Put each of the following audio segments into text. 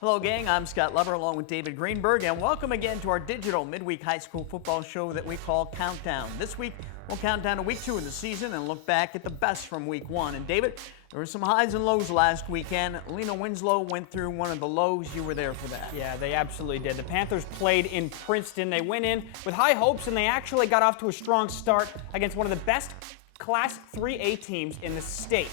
Hello, gang. I'm Scott Leber along with David Greenberg, and welcome again to our digital midweek high school football show that we call Countdown. This week, we'll count down to week 2 of the season and look back at the best from week 1. And David, there were some highs and lows last weekend. Lena Winslow went through one of the lows. You were there for that. Yeah, they absolutely did. The Panthers played in Princeton. They went in with high hopes, and they actually got off to a strong start against one of the best Class 3A teams in the state.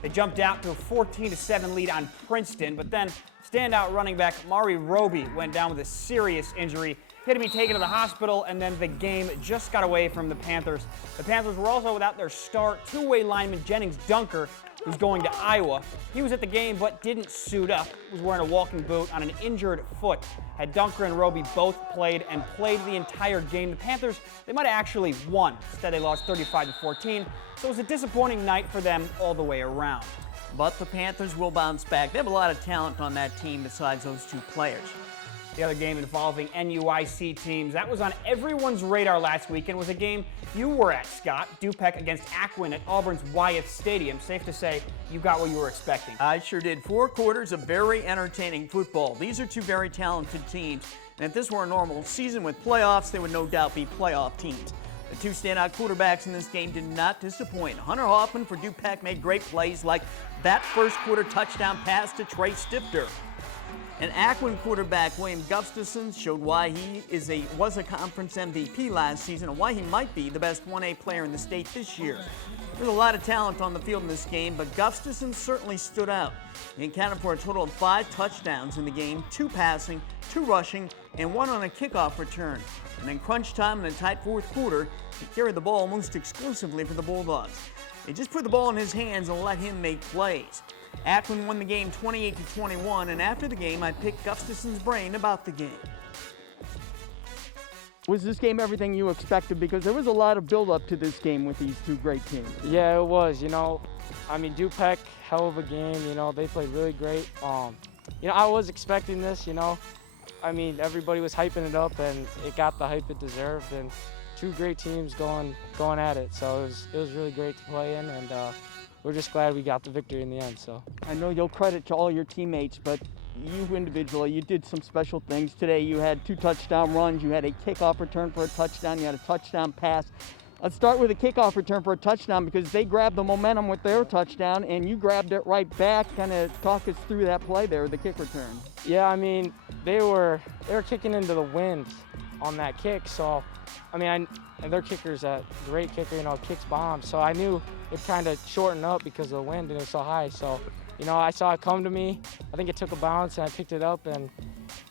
They jumped out to a 14-7 lead on Princeton, but then standout running back Mari Roby went down with a serious injury. He had to be taken to the hospital, and then the game just got away from the Panthers. The Panthers were also without their star two-way lineman Jennings Dunker, who's going to Iowa. He was at the game but didn't suit up. He was wearing a walking boot on an injured foot. Had Dunker and Roby both played the entire game. The Panthers, they might have actually won. Instead, they lost 35-14. So it was a disappointing night for them all the way around. But the Panthers will bounce back. They have a lot of talent on that team besides those two players. The other game involving NUIC teams, that was on everyone's radar last weekend, was a game you were at, Scott. Dupre against Aquin at Auburn's Wyeth Stadium. Safe to say you got what you were expecting. I sure did. 4 quarters of very entertaining football. These are two very talented teams, and if this were a normal season with playoffs, they would no doubt be playoff teams. The two standout quarterbacks in this game did not disappoint. Hunter Hoffman for Dupre made great plays like that first quarter touchdown pass to Trey Stifter. And Aquin quarterback William Gustafson showed why he was a conference MVP last season and why he might be the best 1A player in the state this year. There's a lot of talent on the field in this game, but Gustafson certainly stood out. He accounted for a total of 5 touchdowns in the game, 2 passing, 2 rushing, and 1 on a kickoff return. And in crunch time in a tight fourth quarter, he carried the ball almost exclusively for the Bulldogs. They just put the ball in his hands and let him make plays. Aquin won the game 28-21, and after the game, I picked Gustafson's brain about the game. Was this game everything you expected? Because there was a lot of build-up to this game with these two great teams. Yeah, it was. Dupre, hell of a game. They played really great. I was expecting this. Everybody was hyping it up, and it got the hype it deserved. And 2 great teams going at it. So it was really great to play in, and we're just glad we got the victory in the end. So I know you'll credit to all your teammates, but you individually, you did some special things today. You had 2 touchdown runs. You had a kickoff return for a touchdown. You had a touchdown pass. Let's start with a kickoff return for a touchdown because they grabbed the momentum with their touchdown, and you grabbed it right back. Kind of talk us through that play there, the kick return. Yeah, they were kicking into the wind on that kick. So, and their kicker's a great kicker, kicks bombs. So I knew it kind of shortened up because of the wind and it was so high. So, I saw it come to me. I think it took a bounce and I picked it up, and,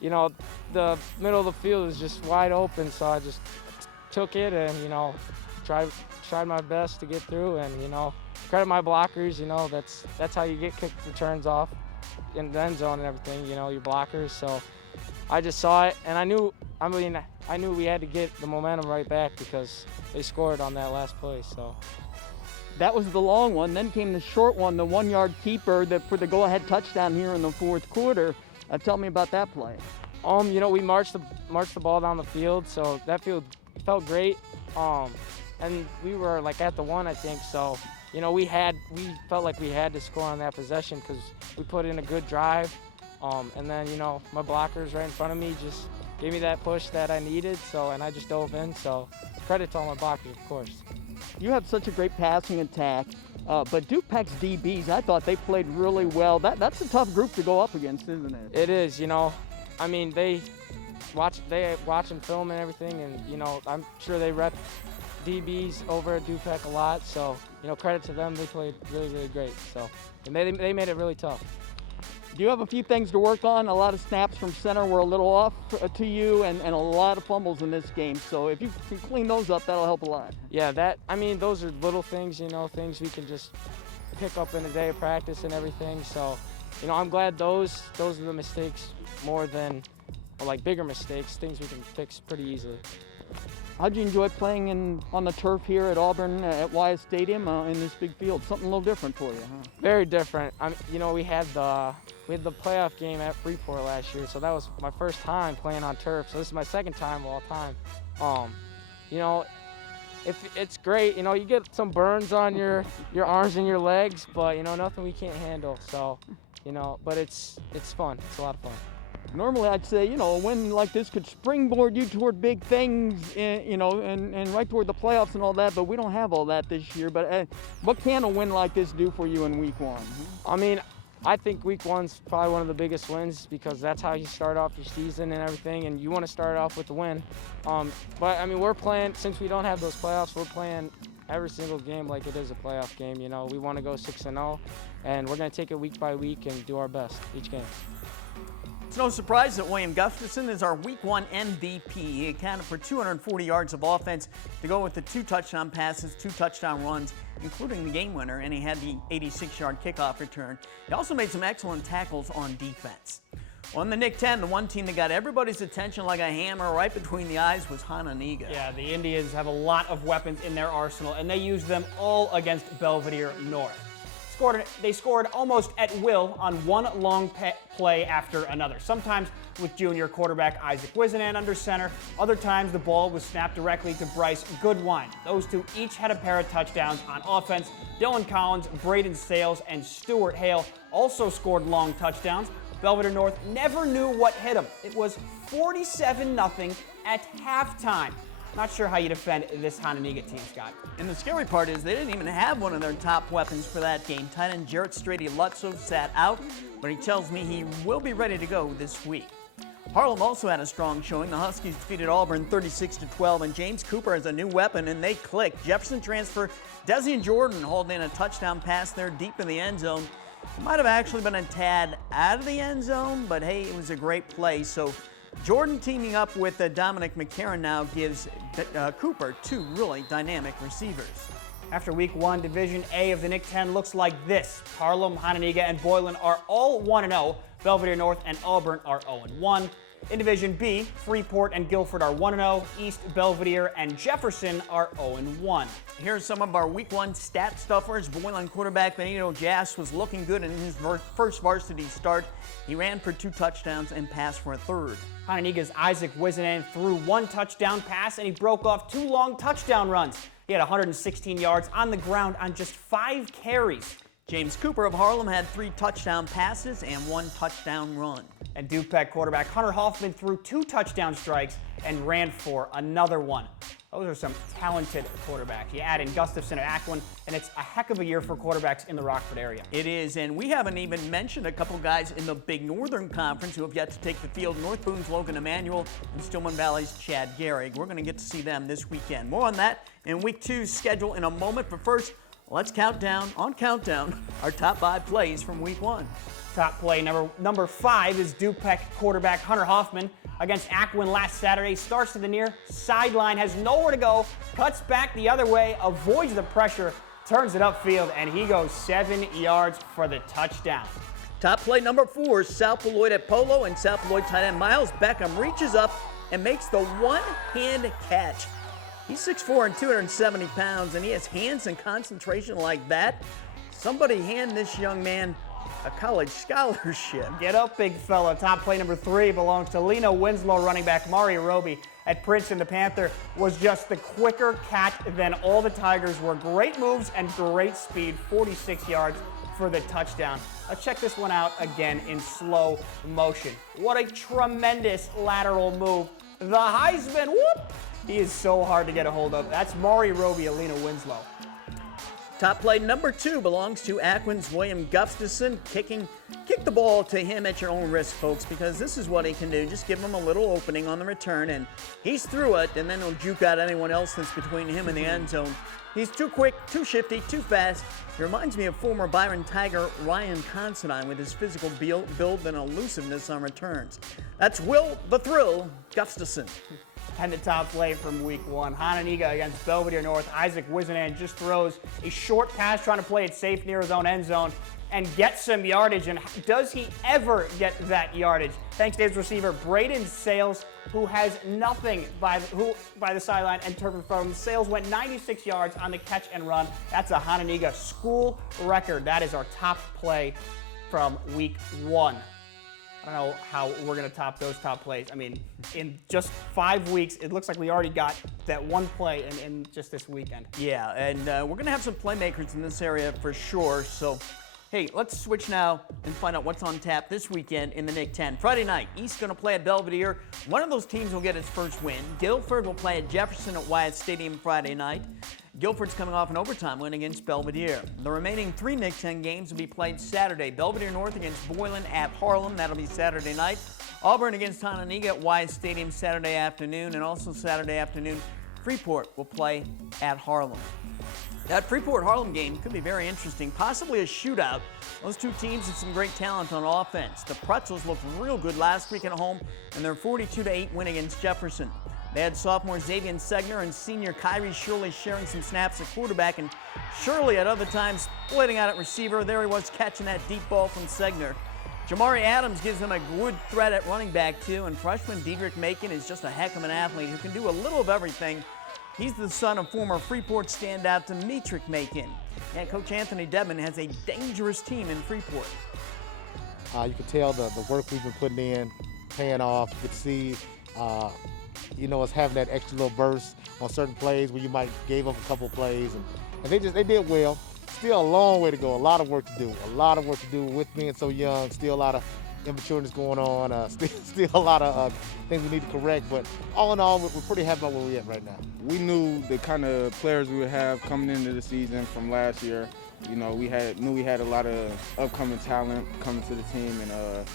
the middle of the field was just wide open. So I just took it and, tried my best to get through, and, credit my blockers. That's how you get kick returns off in the end zone and everything, your blockers. So I just saw it, and I knew we had to get the momentum right back because they scored on that last play. So that was the long one. Then came the short one, the 1-yard keeper for the go-ahead touchdown here in the fourth quarter. Tell me about that play. We marched the ball down the field, so that field felt great. And we were at the 1, I think. So, we felt like we had to score on that possession because we put in a good drive. And then, my blockers right in front of me just gave me that push that I needed. And I just dove in. So credit to all my blockers, of course. You have such a great passing attack, but Dupre's DBs, I thought they played really well. That's a tough group to go up against, isn't it? It is. They watch and film and everything, and I'm sure they rep DBs over at Dupre a lot. So credit to them. They played really, really great. So they made it really tough. Do you have a few things to work on? A lot of snaps from center were a little off to you, and a lot of fumbles in this game. So if you can clean those up, that'll help a lot. Yeah, those are little things, things we can just pick up in a day of practice and everything. So, I'm glad those are the mistakes more than bigger mistakes, things we can fix pretty easily. How'd you enjoy playing on the turf here at Auburn at Wyeth Stadium in this big field? Something a little different for you, huh? Very different. We had the playoff game at Freeport last year, so that was my first time playing on turf. So this is my second time of all time. It's great. You get some burns on your arms and your legs, but nothing we can't handle. So but it's fun. It's a lot of fun. Normally, I'd say, a win like this could springboard you toward big things, and right toward the playoffs and all that, but we don't have all that this year. But what can a win like this do for you in week one? I mean, I think week one's probably one of the biggest wins because that's how you start off your season and everything, and you want to start off with the win. But, I mean, we're playing, since we don't have those playoffs, we're playing every single game like it is a playoff game. We want to go 6-0, and we're going to take it week by week and do our best each game. It's no surprise that William Gustafson is our Week 1 MVP. He accounted for 240 yards of offense to go with the 2 touchdown passes, 2 touchdown runs, including the game winner, and he had the 86-yard kickoff return. He also made some excellent tackles on defense. On the Nick 10, the one team that got everybody's attention like a hammer right between the eyes was Hononegah. Yeah, the Indians have a lot of weapons in their arsenal, and they use them all against Belvedere North. They scored almost at will on one long play after another, sometimes with junior quarterback Isaac Wisenan under center. Other times the ball was snapped directly to Bryce Goodwine. Those two each had a pair of touchdowns on offense. Dylan Collins, Braden Sales, and Stuart Hale also scored long touchdowns. Belvedere North never knew what hit them. It was 47-0 at halftime. Not sure how you defend this Hononegah team, Scott. And the scary part is they didn't even have one of their top weapons for that game. Tight end Jarrett Strady-Lutzow sat out, but he tells me he will be ready to go this week. Harlem also had a strong showing. The Huskies defeated Auburn 36-12, and James Cooper has a new weapon, and they click. Jefferson transfer Desian Jordan hauled in a touchdown pass there deep in the end zone. It might have actually been a tad out of the end zone, but hey, it was a great play. So Jordan teaming up with Dominic McCarron now gives Cooper 2 really dynamic receivers. After week 1, Division A of the Nick 10 looks like this. Harlem, Hononegah, and Boylan are all 1-0. Belvedere North and Auburn are 0-1. In Division B, Freeport and Guilford are 1-0. East, Belvedere, and Jefferson are 0-1. Here's some of our Week 1 stat stuffers. Boylan quarterback Benito Jass was looking good in his first varsity start. He ran for 2 touchdowns and passed for a 3rd. Hononegah's Isaac Wisenan threw 1 touchdown pass, and he broke off 2 long touchdown runs. He had 116 yards on the ground on just 5 carries. James Cooper of Harlem had 3 touchdown passes and 1 touchdown run. And Dupre quarterback Hunter Hoffman threw 2 touchdown strikes and ran for another 1. Those are some talented quarterbacks. You add in Gustafson and Aquin, and it's a heck of a year for quarterbacks in the Rockford area. It is, and we haven't even mentioned a couple guys in the Big Northern Conference who have yet to take the field. North Boone's Logan Emanuel and Stillman Valley's Chad Gehrig. We're going to get to see them this weekend. More on that in Week 2's schedule in a moment, but first, let's count down our top 5 plays from Week 1. Top play number 5 is Dupre quarterback Hunter Hoffman against Aquin last Saturday. Starts to the near sideline, has nowhere to go, cuts back the other way, avoids the pressure, turns it upfield, and he goes 7 yards for the touchdown. Top play number 4, South Beloit at Polo, and South Beloit tight end Miles Beckham reaches up and makes the one-hand catch. He's 6'4" and 270 pounds, and he has hands and concentration like that. Somebody hand this young man a college scholarship. Get up, big fella. Top play number 3 belongs to Lino Winslow running back Mari Roby at Princeton. The Panther was just the quicker cat than all the Tigers were. Great moves and great speed, 46 yards for the touchdown. Let's check this one out again in slow motion. What a tremendous lateral move. The Heisman, whoop! He is so hard to get a hold of. That's Mari Roby, Alina Winslow. Top play number 2 belongs to Aquin's William Gustafson. Kick the ball to him at your own risk, folks, because this is what he can do. Just give him a little opening on the return, and he's through it, and then he'll juke out anyone else that's between him and the end zone. He's too quick, too shifty, too fast. He reminds me of former Byron Tiger Ryan Considine with his physical build and elusiveness on returns. That's Will the Thrill Gustafson. And the top play from week 1. Hononegah against Belvedere North. Isaac Wisenan just throws a short pass trying to play it safe near his own end zone and get some yardage. And does he ever get that yardage? Thanks to his receiver, Braden Sales, who has nothing by the sideline and turf from. Sales went 96 yards on the catch and run. That's a Hononegah school record. That is our top play from week 1. I don't know how we're going to top those top plays. I mean, in just 5 weeks, it looks like we already got that one play in just this weekend. Yeah, and we're going to have some playmakers in this area for sure. So Hey, let's switch now and find out what's on tap this weekend in the Nick 10. Friday night, East going to play at Belvedere. One of those teams will get its first win. Guilford will play at Jefferson at Wyatt Stadium Friday night. Guilford's coming off an overtime win against Belvedere. The remaining 3 Nick 10 games will be played Saturday. Belvedere North against Boylan at Harlem. That'll be Saturday night. Auburn against Tonaniga at Wyatt Stadium Saturday afternoon. And also Saturday afternoon, Freeport will play at Harlem. That Freeport-Harlem game could be very interesting, possibly a shootout. Those two teams have some great talent on offense. The Pretzels looked real good last week at home in their 42-8 win against Jefferson. They had sophomore Xavier Segner and senior Kyrie Shirley sharing some snaps at quarterback, and Shirley at other times splitting out at receiver. There he was catching that deep ball from Segner. Jamari Adams gives him a good threat at running back too, and freshman Diedrich Macon is just a heck of an athlete who can do a little of everything. He's the son of former Freeport standout Demetric Macon. And Coach Anthony Debman has a dangerous team in Freeport. You can tell the work we've been putting in, paying off. You can see, us having that extra little burst on certain plays where you might gave up a couple of plays. And they did well. Still a long way to go, a lot of work to do. A lot of work to do with being so young, still a lot of immaturity going on, still a lot of things we need to correct, but all in all, we're pretty happy about where we're at right now. We knew the kind of players we would have coming into the season from last year. We knew we had a lot of upcoming talent coming to the team, and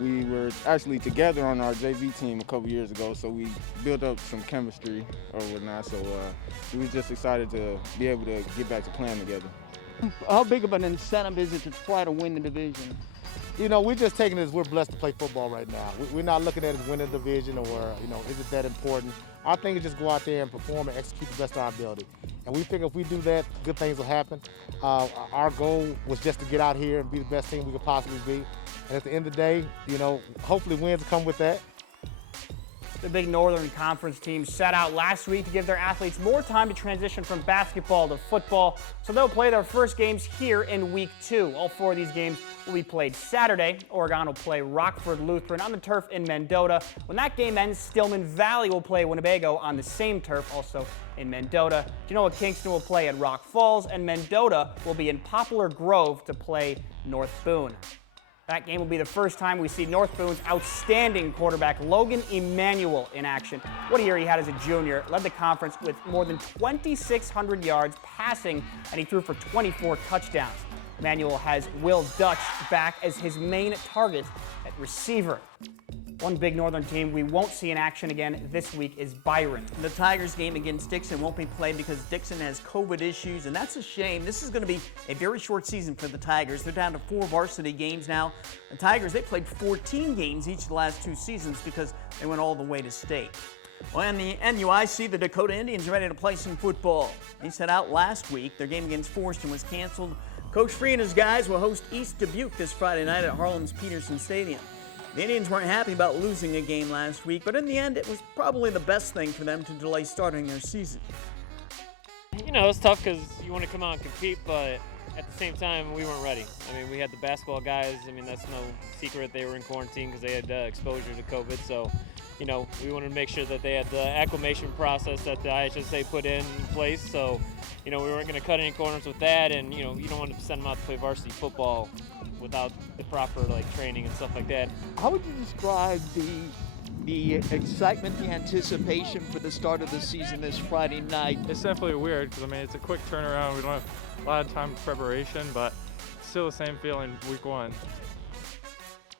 we were actually together on our JV team a couple years ago, so we built up some chemistry or whatnot, so we were just excited to be able to get back to playing together. How big of an incentive is it to try to win the division? We're just taking it as we're blessed to play football right now. We're not looking at it as winning the division or, is it that important? Our thing is just go out there and perform and execute the best of our ability. And we figure if we do that, good things will happen. Our goal was just to get out here and be the best team we could possibly be. And at the end of the day, hopefully wins come with that. The big Northern Conference team set out last week to give their athletes more time to transition from basketball to football, so they'll play their first games here in Week 2. All 4 of these games will be played Saturday. Oregon will play Rockford Lutheran on the turf in Mendota. When that game ends, Stillman Valley will play Winnebago on the same turf, also in Mendota. Genoa Kingston will play at Rock Falls, and Mendota will be in Poplar Grove to play North Boone. That game will be the first time we see North Boone's outstanding quarterback, Logan Emanuel, in action. What a year he had as a junior. Led the conference with more than 2,600 yards passing, and he threw for 24 touchdowns. Emanuel has Will Dutch back as his main target at receiver. One big Northern team we won't see in action again this week is Byron. The Tigers game against Dixon won't be played because Dixon has COVID issues, and that's a shame. This is going to be a very short season for the Tigers. They're down to 4 varsity games now. The Tigers, they played 14 games each of the last 2 seasons because they went all the way to state. Well, in the NUIC, the Dakota Indians are ready to play some football. They set out last week. Their game against Forston was canceled. Coach Free and his guys will host East Dubuque this Friday night at Harlem's Peterson Stadium. The Indians weren't happy about losing a game last week, but in the end, it was probably the best thing for them to delay starting their season. It's tough because you want to come out and compete, but at the same time, we weren't ready. We had the basketball guys. That's no secret. They were in quarantine because they had exposure to COVID. So, we wanted to make sure that they had the acclimation process that the IHSA put in place. So, we weren't going to cut any corners with that. And, you don't want to send them out to play varsity football without the proper training and stuff like that. How would you describe the excitement, the anticipation for the start of the season this Friday night? It's definitely weird because it's a quick turnaround. We don't have a lot of time for preparation, but still the same feeling week 1.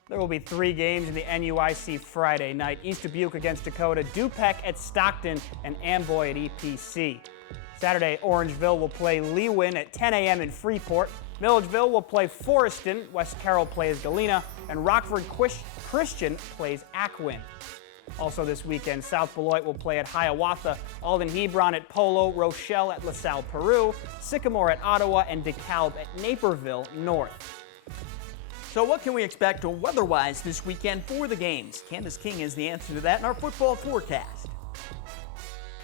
There will be 3 games in the NUIC Friday night. East Dubuque against Dakota, Dupec at Stockton, and Amboy at EPC. Saturday, Orangeville will play Lewin at 10 a.m. in Freeport. Milledgeville will play Forreston, West Carroll plays Galena, and Rockford Christian plays Aquin. Also this weekend, South Beloit will play at Hiawatha, Alden Hebron at Polo, Rochelle at LaSalle, Peru, Sycamore at Ottawa, and DeKalb at Naperville North. So what can we expect weather-wise this weekend for the games? Candace King is the answer to that in our football forecast.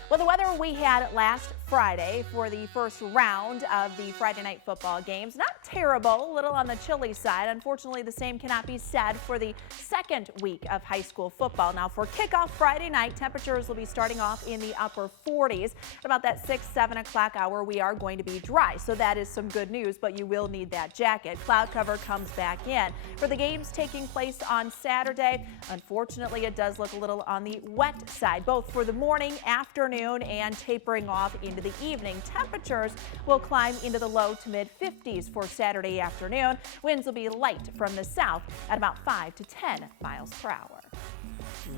Well, the weather we had last Friday for the first round of the Friday night football games. Not terrible, a little on the chilly side. Unfortunately, the same cannot be said for the second week of high school football. Now, for kickoff Friday night, temperatures will be starting off in the upper 40s. At about that 6-7 o'clock hour, we are going to be dry, so that is some good news, but you will need that jacket. Cloud cover comes back in. For the games taking place on Saturday, unfortunately, it does look a little on the wet side, both for the morning, afternoon, and tapering off into the evening. Temperatures will climb into the low to mid 50s for Saturday afternoon. Winds will be light from the south at about 5 to 10 miles per hour.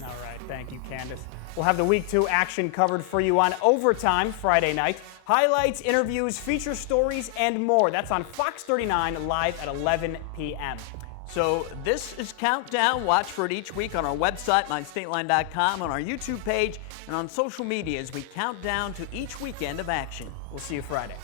All right, thank you, Candace. We'll have the Week 2 action covered for you on Overtime Friday night. Highlights, interviews, feature stories, and more. That's on Fox 39 live at 11 p.m. So this is Countdown. Watch for it each week on our website, mystateline.com, on our YouTube page, and on social media as we count down to each weekend of action. We'll see you Friday.